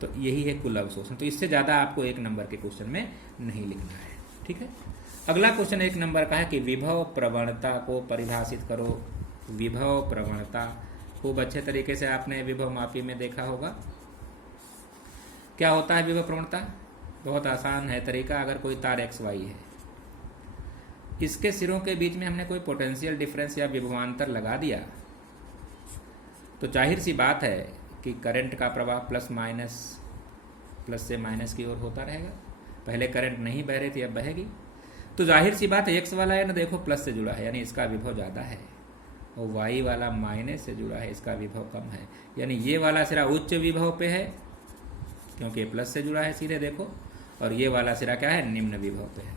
तो यही है कुल अवशोषण। तो इससे ज़्यादा आपको 1 नंबर के क्वेश्चन में नहीं लिखना है, ठीक है। अगला क्वेश्चन 1 नंबर का है कि विभव प्रवणता को परिभाषित करो। विभव प्रवणता खूब अच्छे तरीके से आपने विभव मापी में देखा होगा। क्या होता है विभव प्रवणता? बहुत आसान है तरीका। अगर कोई तार एक्स वाई है, इसके सिरों के बीच में हमने कोई पोटेंशियल डिफरेंस या विभवांतर लगा दिया, तो जाहिर सी बात है कि करंट का प्रवाह प्लस से माइनस की ओर होता रहेगा। पहले करंट नहीं बह रही थी, अब बहेगी। तो जाहिर सी बात है एक्स वाला है ना, देखो प्लस से जुड़ा है, यानी इसका विभव ज़्यादा है, और वाई वाला माइनस से जुड़ा है, इसका विभव कम है। यानी ये वाला सिरा उच्च विभव पे है क्योंकि प्लस से जुड़ा है सीधे, देखो, और ये वाला सिरा क्या है, निम्न विभव पे है।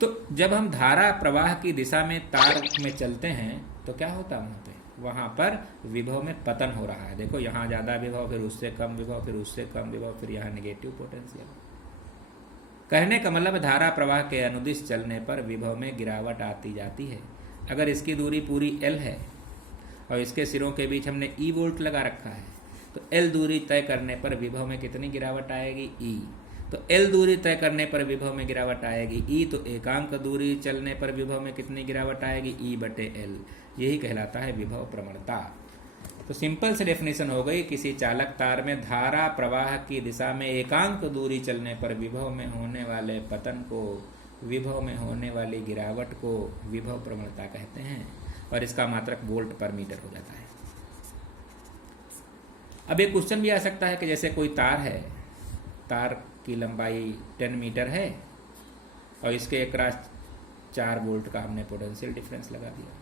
तो जब हम धारा प्रवाह की दिशा में तार में चलते हैं तो क्या होता है वहां पर विभव में पतन हो रहा है। देखो यहाँ ज़्यादा विभव, फिर उससे कम विभव, फिर उससे कम विभव, फिर यहाँ नेगेटिव पोटेंशियल। कहने का मतलब धारा प्रवाह के अनुदिश चलने पर विभव में गिरावट आती जाती है। अगर इसकी दूरी पूरी L है और इसके सिरों के बीच हमने E वोल्ट लगा रखा है, तो L दूरी तय करने पर विभव में कितनी गिरावट आएगी, E। तो L दूरी तय करने पर विभव में गिरावट आएगी E, तो एकांक दूरी चलने पर विभव में कितनी गिरावट आएगी, E/L। यही कहलाता है विभव प्रवणता। तो सिंपल से डेफिनेशन हो गई, किसी चालक तार में धारा प्रवाह की दिशा में एकांक दूरी चलने पर विभव में होने वाले पतन को, विभव में होने वाली गिरावट को विभव प्रवणता कहते हैं, और इसका मात्रक वोल्ट पर मीटर हो जाता है। अब एक क्वेश्चन भी आ सकता है कि जैसे कोई तार है, तार की लंबाई 10 मीटर है और इसके अक्रॉस 4 वोल्ट का हमने पोटेंशियल डिफरेंस लगा दिया,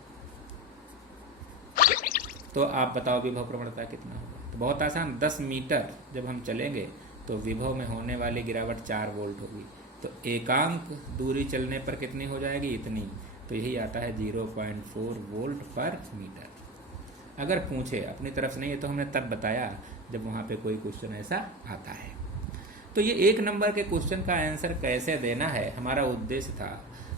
तो आप बताओ विभव प्रवणता कितना होगा। तो बहुत आसान, 10 मीटर जब हम चलेंगे तो विभव में होने वाली गिरावट 4 वोल्ट होगी, तो एकांक दूरी चलने पर कितनी हो जाएगी, इतनी। तो यही आता है 0.4 वोल्ट पर मीटर। अगर पूछे अपनी तरफ से नहीं है तो हमने तब बताया जब वहाँ पे कोई क्वेश्चन ऐसा आता है। तो ये 1 नंबर के क्वेश्चन का आंसर कैसे देना है, हमारा उद्देश्य था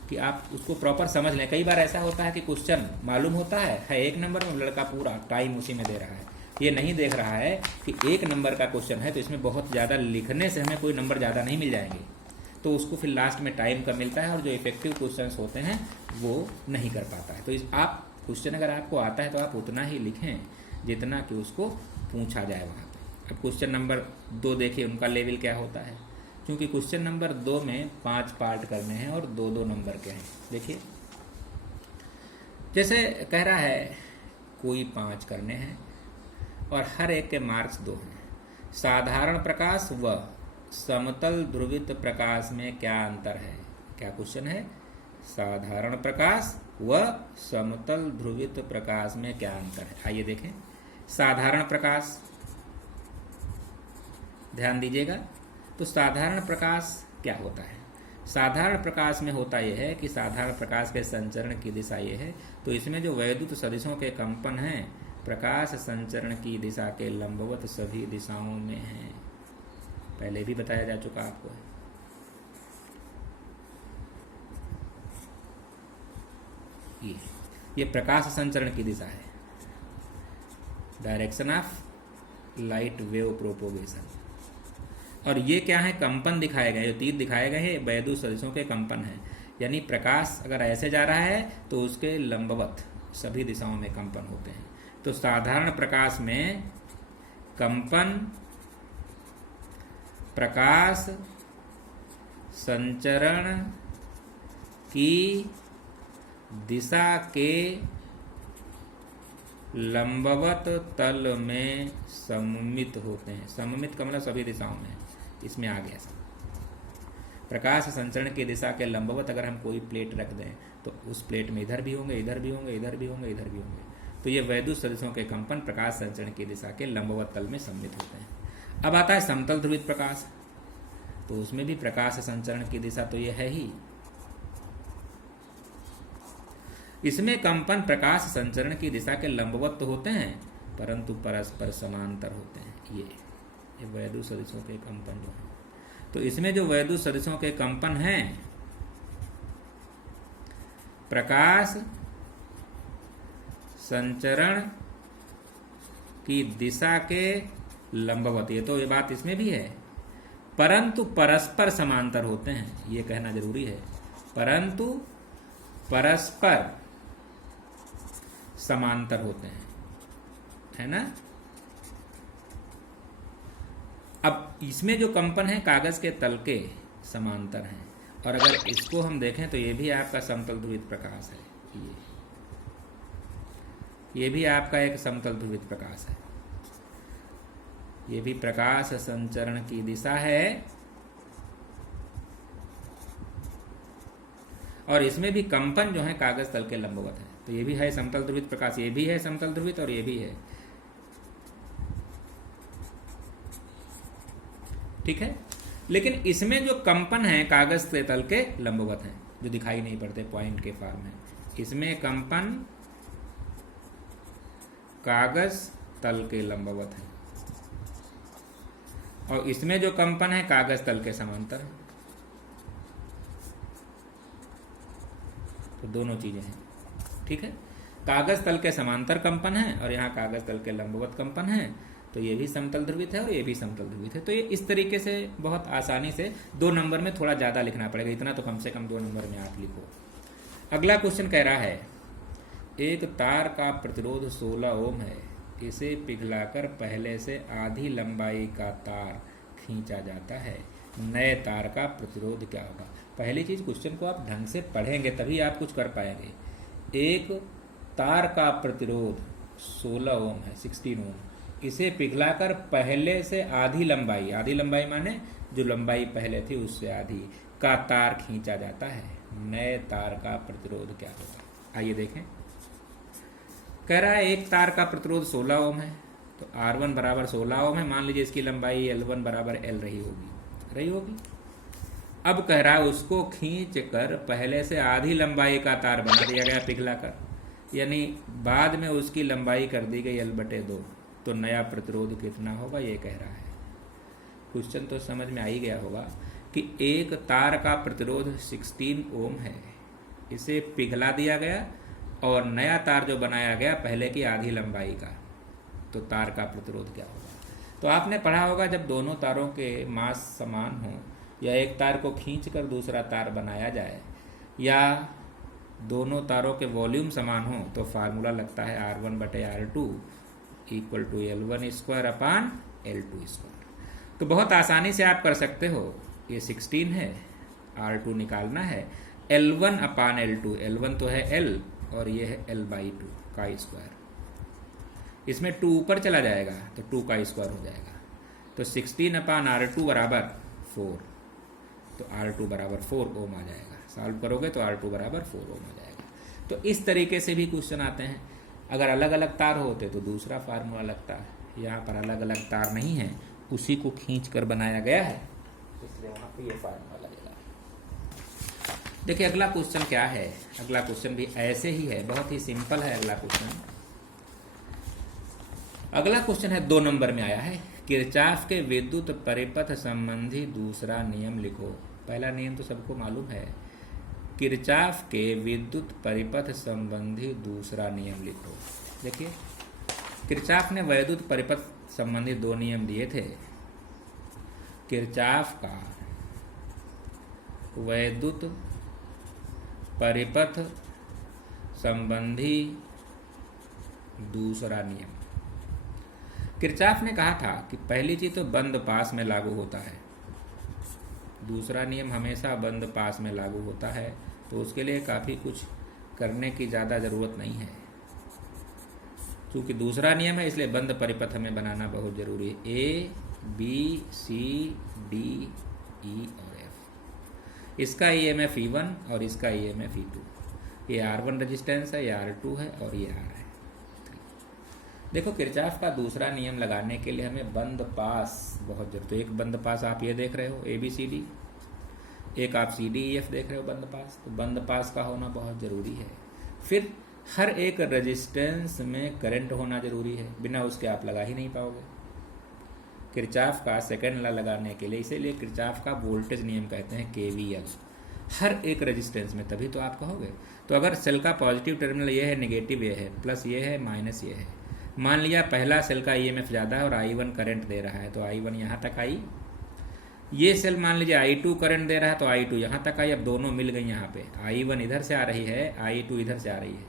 कि आप उसको प्रॉपर समझ लें। कई बार ऐसा होता है कि क्वेश्चन मालूम होता है 1 नंबर में, लड़का पूरा टाइम उसी में दे रहा है, ये नहीं देख रहा है कि 1 नंबर का क्वेश्चन है तो इसमें बहुत ज़्यादा लिखने से हमें कोई नंबर ज़्यादा नहीं मिल जाएंगे, तो उसको फिर लास्ट में टाइम कम मिलता है और जो इफेक्टिव क्वेश्चन होते हैं वो नहीं कर पाता है। तो आप क्वेश्चन अगर आपको आता है तो आप उतना ही लिखें जितना कि उसको पूछा जाए वहाँ पर। अब क्वेश्चन नंबर 2 देखिए, उनका लेवल क्या होता है, क्योंकि क्वेश्चन नंबर 2 में 5 पार्ट करने हैं और 2-2 नंबर के हैं। देखिए जैसे कह रहा है कोई 5 करने हैं और हर एक के मार्क्स 2 हैं। साधारण प्रकाश व समतल ध्रुवित प्रकाश में क्या अंतर है? क्या क्वेश्चन है? साधारण प्रकाश व समतल ध्रुवित प्रकाश में क्या अंतर है? आइए देखें। साधारण प्रकाश, ध्यान दीजिएगा। तो साधारण प्रकाश क्या होता है? साधारण प्रकाश में होता यह है कि साधारण प्रकाश के संचरण की दिशा ये है, तो इसमें जो वैद्युत सदिशों के कंपन हैं प्रकाश संचरण की दिशा के लंबवत सभी दिशाओं में हैं। पहले भी बताया जा चुका आपको। ये प्रकाश संचरण की दिशा है, direction of light wave propagation. और ये क्या है? कंपन दिखाए गए, जो तीर दिखाए गए हैं वैद्युत सदिशों के कंपन हैं। यानी प्रकाश अगर ऐसे जा रहा है तो उसके लंबवत सभी दिशाओं में कंपन होते हैं। तो साधारण प्रकाश में कंपन प्रकाश संचरण की दिशा के लंबवत तल में सममित होते हैं। सममित का मतलब सभी दिशाओं में, इसमें आ गया सब। प्रकाश संचरण की दिशा के लंबवत अगर हम कोई प्लेट रख दें तो उस प्लेट में इधर भी होंगे, इधर भी होंगे, इधर भी होंगे, इधर भी होंगे। तो ये वैद्युत सदिशों के कंपन प्रकाश संचरण की दिशा के लंबवत तल में सम्मिलित होते हैं। अब आता है समतल ध्रुवित प्रकाश, तो उसमें भी प्रकाश संचरण की दिशा तो ये है ही। इसमें कंपन प्रकाश संचरण की दिशा के लंबवत तो होते हैं परंतु परस्पर समांतर होते हैं। ये वैद्युत सदिशों के कंपन जो है, तो इसमें जो वैद्युत सदिशों के कंपन हैं प्रकाश संचरण की दिशा के लंबवत, ये तो ये बात इसमें भी है, परंतु परस्पर समांतर होते हैं, ये कहना जरूरी है, परंतु परस्पर समांतर होते हैं, है ना। अब इसमें जो कंपन है कागज के तल के समांतर हैं, और अगर इसको हम देखें तो ये भी आपका समतल ध्रुवित प्रकाश है, ये भी आपका एक समतल ध्रुवित प्रकाश है, ये भी प्रकाश संचरण की दिशा है, और इसमें भी कंपन जो है कागज तल के लंबवत है, तो ये भी है समतल ध्रुवित प्रकाश, ये भी है समतल ध्रुवित और ये भी है, ठीक है। लेकिन इसमें जो कंपन है कागज के तल के लंबवत है, जो दिखाई नहीं पड़ते पॉइंट के फॉर्म में, इसमें कंपन कागज तल के लंबवत है, और इसमें जो कंपन है कागज तल के समांतर है, तो दोनों चीजें हैं, ठीक है। कागज तल के समांतर कंपन है और यहाँ कागज तल के लंबवत कंपन है, तो ये भी समतल ध्रुवित है और ये भी समतल ध्रुवित है। तो ये इस तरीके से बहुत आसानी से 2 नंबर में थोड़ा ज़्यादा लिखना पड़ेगा, इतना तो कम से कम 2 नंबर में आप लिखो। अगला क्वेश्चन कह रहा है एक तार का प्रतिरोध 16 ओम है, इसे पिघलाकर पहले से आधी लंबाई का तार खींचा जाता है, नए तार का प्रतिरोध क्या होगा। पहली चीज क्वेश्चन को आप ढंग से पढ़ेंगे तभी आप कुछ कर पाएंगे। एक तार का प्रतिरोध 16 ओम है, 16 ओम, इसे पिघलाकर पहले से आधी लंबाई माने जो लंबाई पहले थी उससे आधी का तार खींचा जाता है, नए तार का प्रतिरोध क्या होगा। आइए देखें, कह रहा है एक तार का प्रतिरोध 16 ओम है, तो R1 बराबर 16 ओम है, मान लीजिए इसकी लंबाई L1 बराबर L रही होगी। अब कह रहा है उसको खींच कर पहले से आधी लंबाई का तार बना दिया गया पिघलाकर, यानी बाद में उसकी लंबाई कर दी गई L/2, तो नया प्रतिरोध कितना होगा ये कह रहा है। क्वेश्चन तो समझ में आ ही गया होगा कि एक तार का प्रतिरोध 16 ओम है, इसे पिघला दिया गया और नया तार जो बनाया गया पहले की आधी लंबाई का, तो तार का प्रतिरोध क्या होगा। तो आपने पढ़ा होगा जब दोनों तारों के मास समान हो, या एक तार को खींचकर दूसरा तार बनाया जाए, या दोनों तारों के वॉल्यूम समान हो, तो फार्मूला लगता है R1/R2 इक्वल टू L1² तो बहुत आसानी से आप कर सकते हो। ये 16 है, R2 निकालना है, L1/L2, L1 तो है L और ये है L/2 का स्क्वायर, इसमें 2 ऊपर चला जाएगा तो 2 का स्क्वायर हो जाएगा, तो 16/R2 बराबर 4, तो R2 बराबर 4 ओम आ जाएगा। सॉल्व करोगे तो R2 बराबर 4 ओम आ जाएगा। तो इस तरीके से भी क्वेश्चन आते हैं। अगर अलग अलग तार होते तो दूसरा फार्मूला लगता है, यहाँ पर अलग अलग तार नहीं है, उसी को खींच कर बनाया गया है, इसलिए वहाँ पे ये फार्मूला लगेगा। देखिए अगला क्वेश्चन क्या है। अगला क्वेश्चन भी ऐसे ही है, बहुत ही सिंपल है अगला क्वेश्चन। अगला क्वेश्चन है 2 नंबर में आया है, किरचॉफ के विद्युत परिपथ संबंधी दूसरा नियम लिखो। पहला नियम तो सबको मालूम है, किरचॉफ के विद्युत परिपथ संबंधी दूसरा नियम लिखो। देखिए किरचॉफ ने वैद्युत परिपथ संबंधी 2 नियम दिए थे। किरचॉफ का वैद्युत परिपथ संबंधी दूसरा नियम। किरचॉफ ने कहा था कि पहली चीज तो बंद पास में लागू होता है, दूसरा नियम हमेशा बंद पास में लागू होता है, तो उसके लिए काफ़ी कुछ करने की ज़्यादा ज़रूरत नहीं है। क्योंकि दूसरा नियम है इसलिए बंद परिपथ हमें बनाना बहुत ज़रूरी है। A, B, C, D, E और F, इसका EMF E1 और इसका EMF E2। ये R1 रेजिस्टेंस है, ये R2 है और ये R है। देखो किरचॉफ का दूसरा नियम लगाने के लिए हमें बंद पास बहुत जरूरत है। एक बंद पास आप ये देख रहे हो ABCD, एक आप CDEF देख रहे हो बंद पास, तो बंद पास का होना बहुत ज़रूरी है। फिर हर एक रेजिस्टेंस में करंट होना ज़रूरी है, बिना उसके आप लगा ही नहीं पाओगे। किरचॉफ का सेकंड लॉ लगाने के लिए, इसीलिए किरचॉफ का वोल्टेज नियम कहते हैं KVL, हर एक रेजिस्टेंस में, तभी तो आप कहोगे। तो अगर सेल का पॉजिटिव टर्मिनल ये है, नेगेटिव ये है, प्लस ये है, माइनस ये है, मान लिया पहला सेल का ईएमएफ ज़्यादा है और I1 करंट दे रहा है, तो I1 यहाँ तक आई। ये सेल मान लीजिए I2 करंट दे रहा है, तो I2 यहाँ तक आई। अब दोनों मिल गई यहाँ पे, I1 इधर से आ रही है, I2 इधर से आ रही है।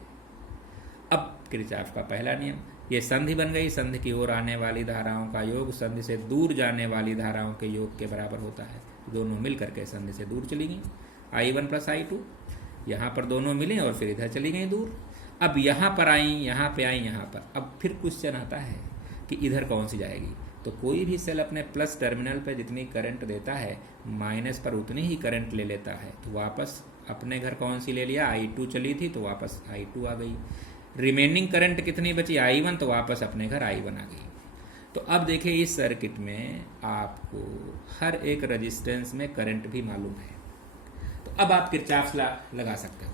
अब किरचॉफ का पहला नियम, ये संधि बन गई। संधि की ओर आने वाली धाराओं का योग संधि से दूर जाने वाली धाराओं के योग के बराबर होता है। दोनों मिल करके संधि से दूर चली गई, I1 प्लस I2। यहाँ पर दोनों मिले और फिर इधर चली गई दूर। अब यहाँ पर आई, यहाँ पे आई, यहाँ पर। अब फिर क्वेश्चन आता है कि इधर कौन सी जाएगी। तो कोई भी सेल अपने प्लस टर्मिनल पे जितनी करंट देता है, माइनस पर उतनी ही करंट ले लेता है। तो वापस अपने घर कौन सी ले लिया, I2 चली थी तो वापस I2 आ गई। रिमेनिंग करंट कितनी बची, I1, तो वापस अपने घर I1 आ गई। तो अब देखिए इस सर्किट में आपको हर एक रेजिस्टेंस में करंट भी मालूम है। तो अब आप किरचॉफ लॉ लगा सकते हो।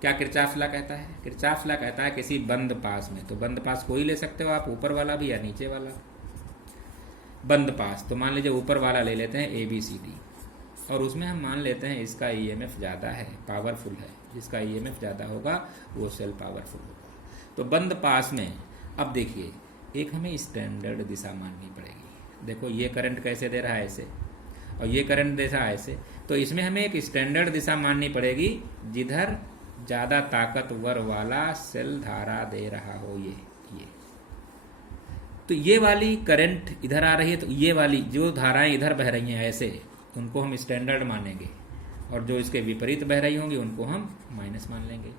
क्या किरचॉफ लॉ कहता है? किरचॉफ लॉ कहता है किसी बंद पास में, तो बंद पास कोई ले सकते हो आप, ऊपर वाला भी या नीचे वाला। बंद पास तो मान लीजिए ऊपर वाला ले लेते हैं ABCD, और उसमें हम मान लेते हैं इसका EMF ज़्यादा है, पावरफुल है। जिसका EMF ज़्यादा होगा वो सेल पावरफुल होगा। तो बंद पास में अब देखिए एक हमें स्टैंडर्ड दिशा माननी पड़ेगी। देखो ये करंट कैसे दे रहा है, ऐसे, और ये करंट दे रहा है ऐसे। तो इसमें हमें एक स्टैंडर्ड दिशा माननी पड़ेगी जिधर ज़्यादा ताकतवर वाला सेल धारा दे रहा हो। ये तो ये वाली करंट इधर आ रही है, तो ये वाली जो धाराएं इधर बह रही हैं ऐसे, उनको हम स्टैंडर्ड मानेंगे, और जो इसके विपरीत बह रही होंगी उनको हम माइनस मान लेंगे।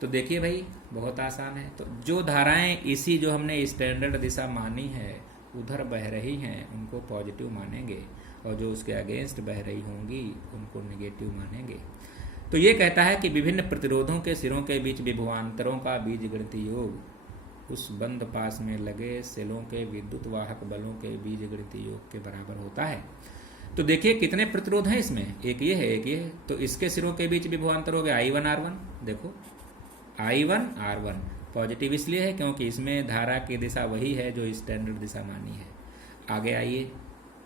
तो देखिए भाई बहुत आसान है। तो जो धाराएं इसी जो हमने स्टैंडर्ड दिशा मानी है उधर बह रही हैं उनको पॉजिटिव मानेंगे, और जो उसके अगेंस्ट बह रही होंगी उनको नेगेटिव मानेंगे। तो ये कहता है कि विभिन्न प्रतिरोधों के सिरों के बीच विभवांतरों का बीजगणितीय योग उस बंद पास में लगे सेलों के विद्युत वाहक बलों के बीजगणितीय योग के बराबर होता है। तो देखिए कितने प्रतिरोध हैं इसमें, एक ये है, एक ये है। तो इसके सिरों के बीच विभवांतर हो गया I1 R1। देखो I1 R1 पॉजिटिव इसलिए है क्योंकि इसमें धारा की दिशा वही है जो स्टैंडर्ड दिशा मानी है। आगे आइए,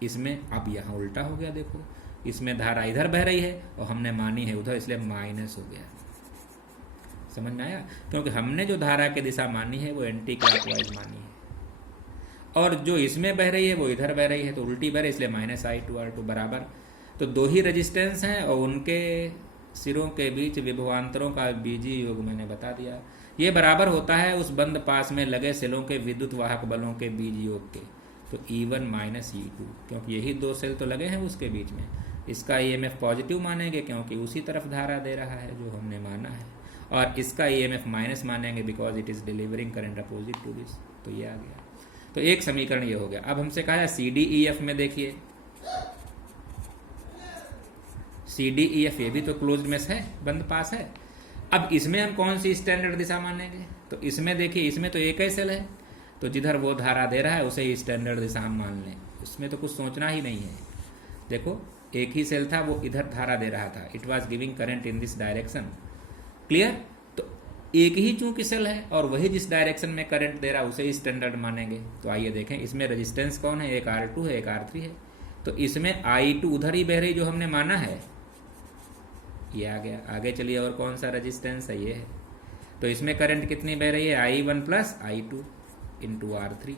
इसमें अब यहाँ उल्टा हो गया। देखो इसमें धारा इधर बह रही है और हमने मानी है उधर, इसलिए माइनस हो गया। समझ में आया? क्योंकि हमने जो धारा की दिशा मानी है वो एंटी क्लॉकवाइज मानी है, और जो इसमें बह रही है वो इधर बह रही है, तो उल्टी बह रही है, इसलिए माइनस I2 R2 बराबर। तो दो ही रेजिस्टेंस हैं और उनके सिरों के बीच विभवांतरों का बीजीय योग मैंने बता दिया। ये बराबर होता है उस बंद पास में लगे सेलों के विद्युत वाहक बलों के बीज योग के। तो E1 माइनस E2, क्योंकि यही दो सेल तो लगे हैं उसके बीच में। इसका EMF पॉजिटिव मानेंगे क्योंकि उसी तरफ धारा दे रहा है जो हमने माना है, और इसका EMF माइनस मानेंगे because it is delivering current opposite to this. तो ये आ गया। तो एक समीकरण ये हो गया। अब हमसे कहा है CDEF में, देखिए CDEF ये भी तो क्लोज्ड मेश है, बंद पास है। अब इसमें हम कौन सी स्टैंडर्ड दिशा मानेंगे? तो इसमें देखिए, इसमें तो एक ही सेल है, तो जिधर वो धारा दे रहा है उसे ही स्टैंडर्ड दिशा हम मान लें। उसमें तो कुछ सोचना ही नहीं है। देखो एक ही सेल था, वो इधर धारा दे रहा था, it was giving current in this direction. Clear? तो एक ही चूंकि सेल है और वही जिस डायरेक्शन में करंट दे रहा है उसे ही स्टैंडर्ड मानेंगे। तो आइए देखें, इसमें रेजिस्टेंस कौन है, एक R2 है, एक R3 है। तो इसमें I2 उधर ही बह रही जो हमने माना है, ये आ गया। आगे चलिए, और कौन सा रेजिस्टेंस है, ये है। तो इसमें करंट कितनी बह रही है, I1 plus I2 into R3।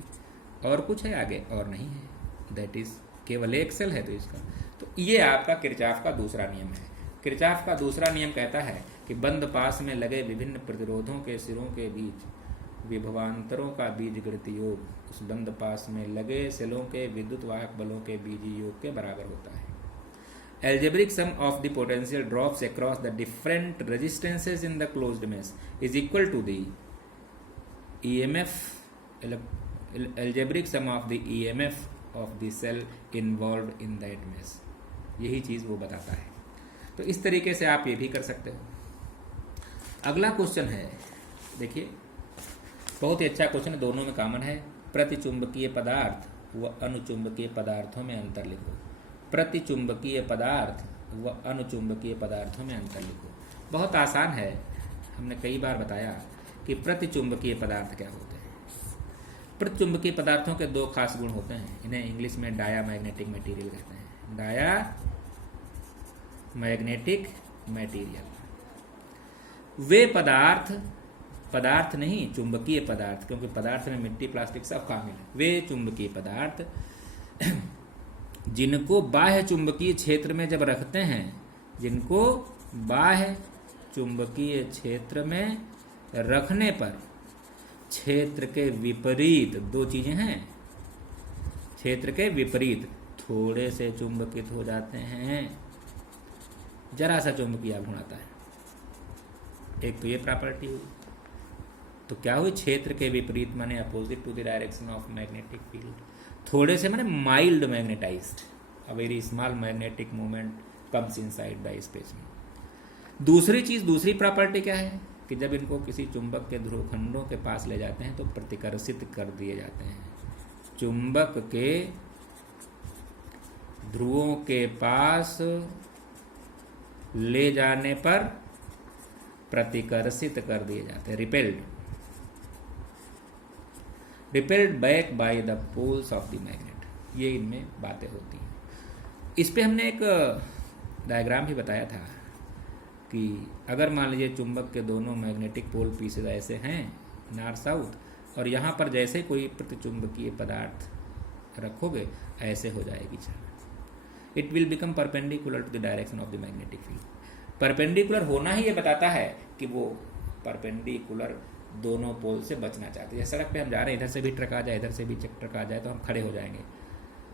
और कुछ है आगे? और नहीं है, दैट इज केवल एक सेल है तो इसका। तो ये आपका किरचॉफ का दूसरा नियम है। किरचॉफ का दूसरा नियम कहता है कि बंद पास में लगे विभिन्न प्रतिरोधों के सिरों के बीच विभवांतरों का बीजगणितीय योग उस बंद पास में लगे सेलों के विद्युत वाहक बलों के बीजीय योग के बराबर होता है। Algebraic sum of the potential drops across the different resistances in the closed mesh is equal to the EMF, algebraic sum of the EMF of the cell involved in that mesh। यही चीज़ वो बताता है। तो इस तरीके से आप ये भी कर सकते हो। अगला क्वेश्चन है, देखिए बहुत ही अच्छा क्वेश्चन, दोनों में कॉमन है। प्रतिचुंबकीय पदार्थ व अनुचुंबकीय पदार्थों में अंतर लिखो। प्रतिचुंबकीय पदार्थ व अनुचुंबकीय पदार्थों में अंतर लिखो। बहुत आसान है, हमने कई बार बताया कि प्रतिचुंबकीय पदार्थ क्या होते हैं। प्रतिचुंबकीय पदार्थों के दो खास गुण होते हैं, इन्हें इंग्लिश में डायामैग्नेटिक मटेरियल कहते हैं। डायामैग्नेटिक मटेरियल वे पदार्थ पदार्थ नहीं, चुंबकीय पदार्थ, क्योंकि पदार्थ में मिट्टी प्लास्टिक सब शामिल है, वे चुंबकीय पदार्थ जिनको बाह्य चुंबकीय क्षेत्र में जब रखते हैं, जिनको बाह्य चुंबकीय क्षेत्र में रखने पर क्षेत्र के विपरीत, दो चीजें हैं, क्षेत्र के विपरीत थोड़े से चुंबकित हो जाते हैं, जरा सा चुंबकीय आघूर्ण आता है। एक तो ये प्रॉपर्टी हुई। तो क्या हुई, क्षेत्र के विपरीत माने opposite to the direction of magnetic field, थोड़े से माने mild magnetized, a very small magnetic movement comes inside the space में। दूसरी चीज, दूसरी प्रॉपर्टी क्या है कि जब इनको किसी चुंबक के ध्रुवखंडों के पास ले जाते हैं तो प्रतिकर्षित कर दिए जाते हैं। चुंबक के ध्रुवों के पास ले जाने पर प्रतिकर्षित कर दिए जाते हैं, repelled back by the poles of the magnet. ये इनमें बातें होती हैं। इस पे हमने एक डायग्राम भी बताया था कि अगर मान लीजिए चुंबक के दोनों मैग्नेटिक पोल पीसेज ऐसे हैं नॉर्थ साउथ, और यहाँ पर जैसे कोई प्रतिचुंबकीय पदार्थ रखोगे ऐसे हो जाएगी चाल। It will become perpendicular to the direction of the magnetic field. Perpendicular होना ही ये बताता है कि वो परपेंडिकुलर दोनों पोल से बचना चाहते हैं। सड़क पे हम जा रहे हैं, इधर से भी ट्रक आ जाए, इधर से भी ट्रक आ जाए तो हम खड़े हो जाएंगे।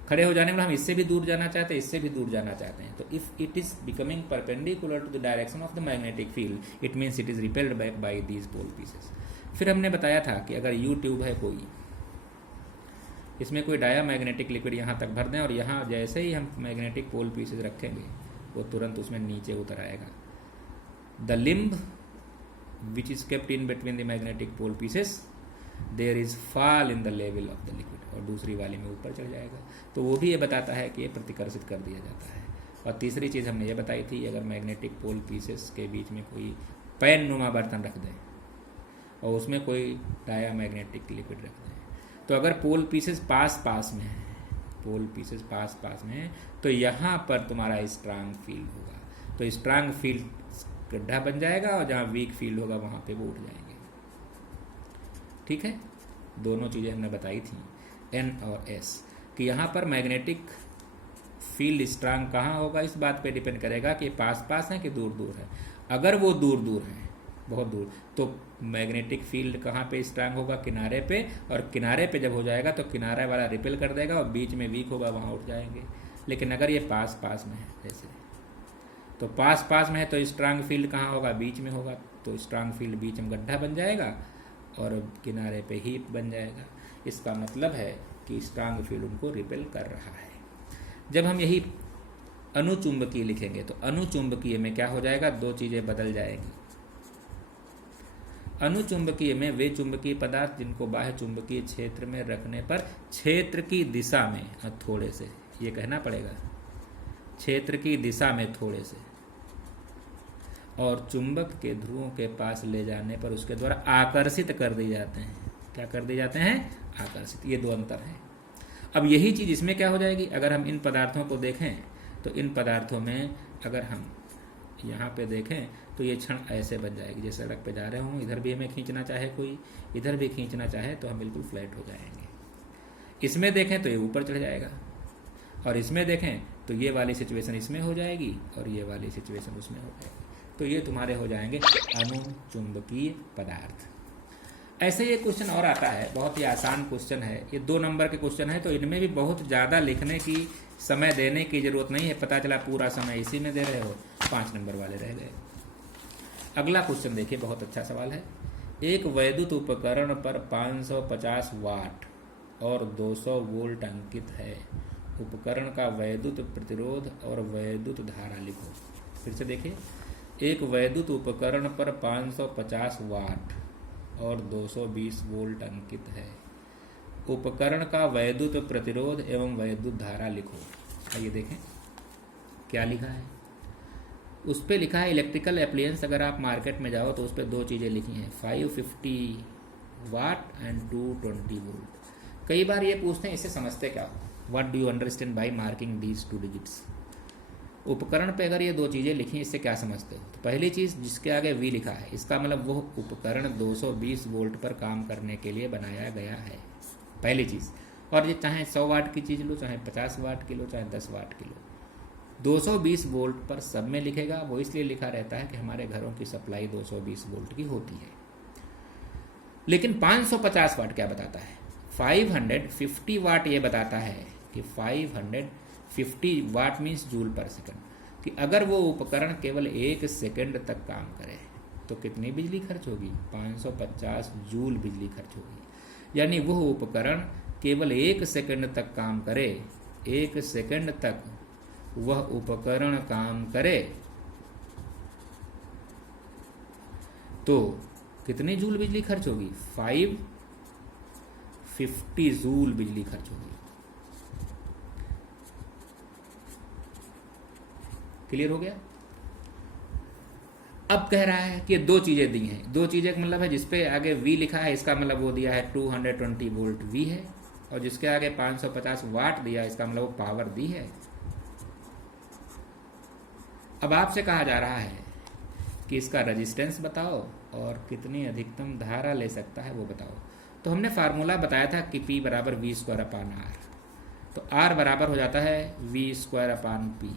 खड़े हो जाने में हम इससे भी दूर जाना चाहते हैं, इससे भी दूर जाना चाहते हैं। तो if it is becoming perpendicular to the direction of the magnetic field, it means it is repelled back by these pole pieces. फिर हमने बताया था कि अगर यू ट्यूब है कोई, इसमें कोई डाया मैग्नेटिक लिक्विड यहाँ तक भर दें और यहाँ जैसे ही हम मैग्नेटिक पोल पीसेज रखेंगे वो तुरंत उसमें नीचे उतर आएगा। The limb which is kept in between the magnetic pole pieces, there is fall in the level of the liquid, और दूसरी वाले में ऊपर चढ़ जाएगा। तो वो भी ये बताता है कि ये प्रतिकर्षित कर दिया जाता है। और तीसरी चीज़ हमने ये बताई थी, अगर मैग्नेटिक पोल पीसेस के बीच में कोई पैन नुमा बर्तन रख दें और उसमें कोई डाया मैग्नेटिक लिक्विड रख दें, तो अगर पोल पीसेस पास पास में है, पोल पीसेस पास पास में है, तो यहाँ पर तुम्हारा स्ट्रांग फील्ड होगा। तो स्ट्रांग फील्ड गड्ढा बन जाएगा और जहाँ वीक फील्ड होगा वहाँ पे वो उठ जाएंगे। ठीक है, दोनों चीज़ें हमने बताई थी, एन और एस, कि यहाँ पर मैग्नेटिक फील्ड स्ट्रांग कहाँ होगा इस बात पे डिपेंड करेगा कि पास पास है कि दूर दूर है। अगर वो दूर दूर है, बहुत दूर, तो मैग्नेटिक फील्ड कहाँ पे स्ट्रांग होगा, किनारे पे, और किनारे पे जब हो जाएगा तो किनारे वाला रिपेल कर देगा और बीच में वीक होगा वहाँ उठ जाएंगे। लेकिन अगर ये पास पास में है जैसे, तो पास पास में है तो स्ट्रांग फील्ड कहाँ होगा, बीच में होगा, तो स्ट्रांग फील्ड बीच में गड्ढा बन जाएगा और किनारे पे हीप बन जाएगा। इसका मतलब है कि स्ट्रांग फील्ड उनको रिपेल कर रहा है। जब हम यही अनुचुंबकीय लिखेंगे तो अनुचुंबकीय में क्या हो जाएगा, दो चीज़ें बदल जाएंगी। अनुचुंबकीय में वे चुंबकीय पदार्थ जिनको बाह्य चुंबकीय क्षेत्र में रखने पर क्षेत्र की दिशा में, थोड़े से, ये कहना पड़ेगा, क्षेत्र की दिशा में थोड़े से, और चुंबक के ध्रुवों के पास ले जाने पर उसके द्वारा आकर्षित कर दिए जाते हैं। क्या कर दिए जाते हैं, आकर्षित। ये दो अंतर है। अब यही चीज़ इसमें क्या हो जाएगी, अगर हम इन पदार्थों को देखें तो इन पदार्थों में अगर हम यहाँ पे देखें तो ये क्षण ऐसे बन जाएगी, जैसे सड़क पे जा रहे हों, इधर भी हमें खींचना चाहे कोई, इधर भी खींचना चाहे तो हम बिल्कुल फ्लैट हो जाएंगे। इसमें देखें तो ये ऊपर चढ़ जाएगा, और इसमें देखें तो ये वाली सिचुएशन इसमें हो जाएगी और ये वाली सिचुएशन उसमें हो जाएगी। तो ये तुम्हारे हो जाएंगे अनुचुंबकीय पदार्थ। ऐसे ये क्वेश्चन और आता है, बहुत ही आसान क्वेश्चन है, ये 2 नंबर के क्वेश्चन है, तो इनमें भी बहुत ज़्यादा लिखने की, समय देने की जरूरत नहीं है। पता चला पूरा समय इसी में दे रहे हो, 5 नंबर वाले रह गए। अगला क्वेश्चन देखिए, बहुत अच्छा सवाल है। एक वैद्युत उपकरण पर 550 वाट और 200 वोल्ट अंकित है। उपकरण का वैद्युत प्रतिरोध और वैद्युत धारा लिखो। फिर से देखिए, एक वैद्युत उपकरण पर 550 वाट और 220 वोल्ट अंकित है। उपकरण का वैद्युत प्रतिरोध एवं वैद्युत धारा लिखो। आइए देखें क्या लिखा है। उस पर लिखा है इलेक्ट्रिकल एप्लायंस। अगर आप मार्केट में जाओ तो उस पर 2 चीज़ें लिखी हैं, 550 वाट एंड 220 वोल्ट। कई बार ये पूछते हैं इससे समझते क्या हो, what do you understand by marking these 2 digits. उपकरण पे अगर ये दो चीज़ें लिखी, इससे क्या समझते हो? तो पहली चीज़, जिसके आगे V लिखा है, इसका मतलब वो उपकरण 220 वोल्ट पर काम करने के लिए बनाया गया है, पहली चीज़। और ये चाहे 100 वाट की चीज़ लो, चाहे 50 वाट की लो, चाहे 10 वाट की लो, 220 वोल्ट पर सब में लिखेगा। वो इसलिए लिखा रहता है कि हमारे घरों की सप्लाई 220 वोल्ट की होती है। लेकिन 550 वाट क्या बताता है? 550 वाट ये बताता है कि 550 वाट मीन्स जूल पर सेकंड, कि अगर वो उपकरण केवल 1 सेकंड तक काम करे तो कितनी बिजली खर्च होगी? 550 जूल बिजली खर्च होगी। यानी वो उपकरण केवल 1 सेकंड तक काम करे, 1 सेकंड तक वह उपकरण काम करे तो कितनी जूल बिजली खर्च होगी? 550 जूल बिजली खर्च होगी। क्लियर हो गया? अब कह रहा है कि दो चीजें दी हैं। दो चीजें का मतलब है जिसपे आगे V लिखा है, इसका मतलब वो दिया है 220 वोल्ट V है, और जिसके आगे 550 वाट दिया है, इसका मतलब वो पावर दी है। अब आपसे कहा जा रहा है कि इसका रेजिस्टेंस बताओ और कितनी अधिकतम धारा ले सकता है वो बताओ। तो हमने फार्मूला बताया था कि P बराबर V²/R। तो R बराबर हो जाता है V²/P।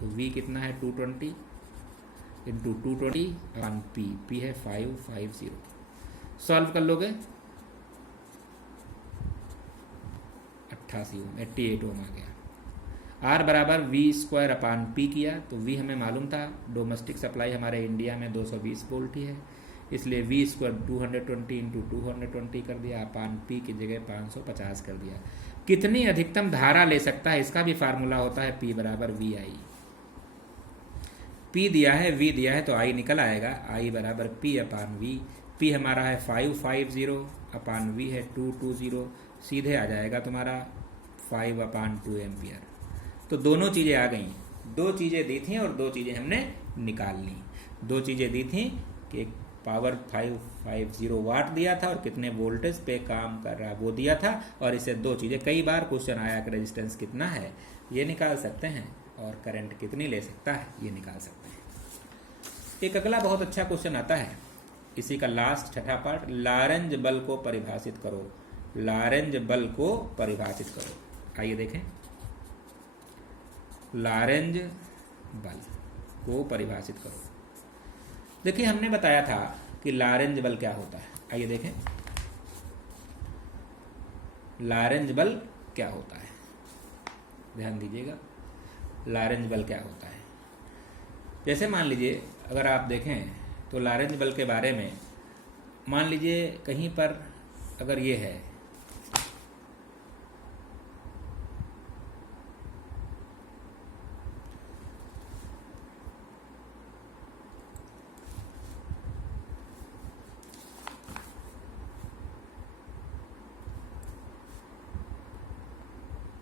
तो V कितना है? 220 इंटू 220/P। P है 550। सॉल्व कर लोगे 88 ओम, 88 ओम आ गया। R बराबर V²/P किया तो V हमें मालूम था, डोमेस्टिक सप्लाई हमारे इंडिया में 220 वोल्ट ही है, इसलिए V² 220 इंटू 220 कर दिया, अपान P की जगह 550 कर दिया। कितनी अधिकतम धारा ले सकता है, इसका भी फार्मूला होता है P बराबर VI। P दिया है, V दिया है, तो I निकल आएगा, I बराबर P/V। P हमारा है 550 अपान V है 220, सीधे आ जाएगा तुम्हारा 5/2 एम्पियर। तो दोनों चीज़ें आ गई। दो चीज़ें दी थी और दो चीज़ें हमने निकाल ली। दो चीज़ें दी थी कि एक पावर 550 वाट दिया था और कितने वोल्टेज पे काम कर रहा है वो दिया था, और इसे दो चीज़ें, कई बार क्वेश्चन आया कि रेजिस्टेंस कितना है ये निकाल सकते हैं और करंट कितनी ले सकता है ये निकाल सकते हैं। एक अगला बहुत अच्छा क्वेश्चन आता है, इसी का लास्ट छठा पार्ट, लॉरेंज बल को परिभाषित करो। लॉरेंज बल को परिभाषित करो। आइए देखें, लॉरेंज बल को परिभाषित करो। देखिए हमने बताया था कि लॉरेंज बल क्या होता है। आइए देखें लॉरेंज बल क्या होता है, ध्यान दीजिएगा लॉरेंज बल क्या होता है। जैसे मान लीजिए अगर आप देखें तो लॉरेंज बल के बारे में, मान लीजिए कहीं पर अगर ये है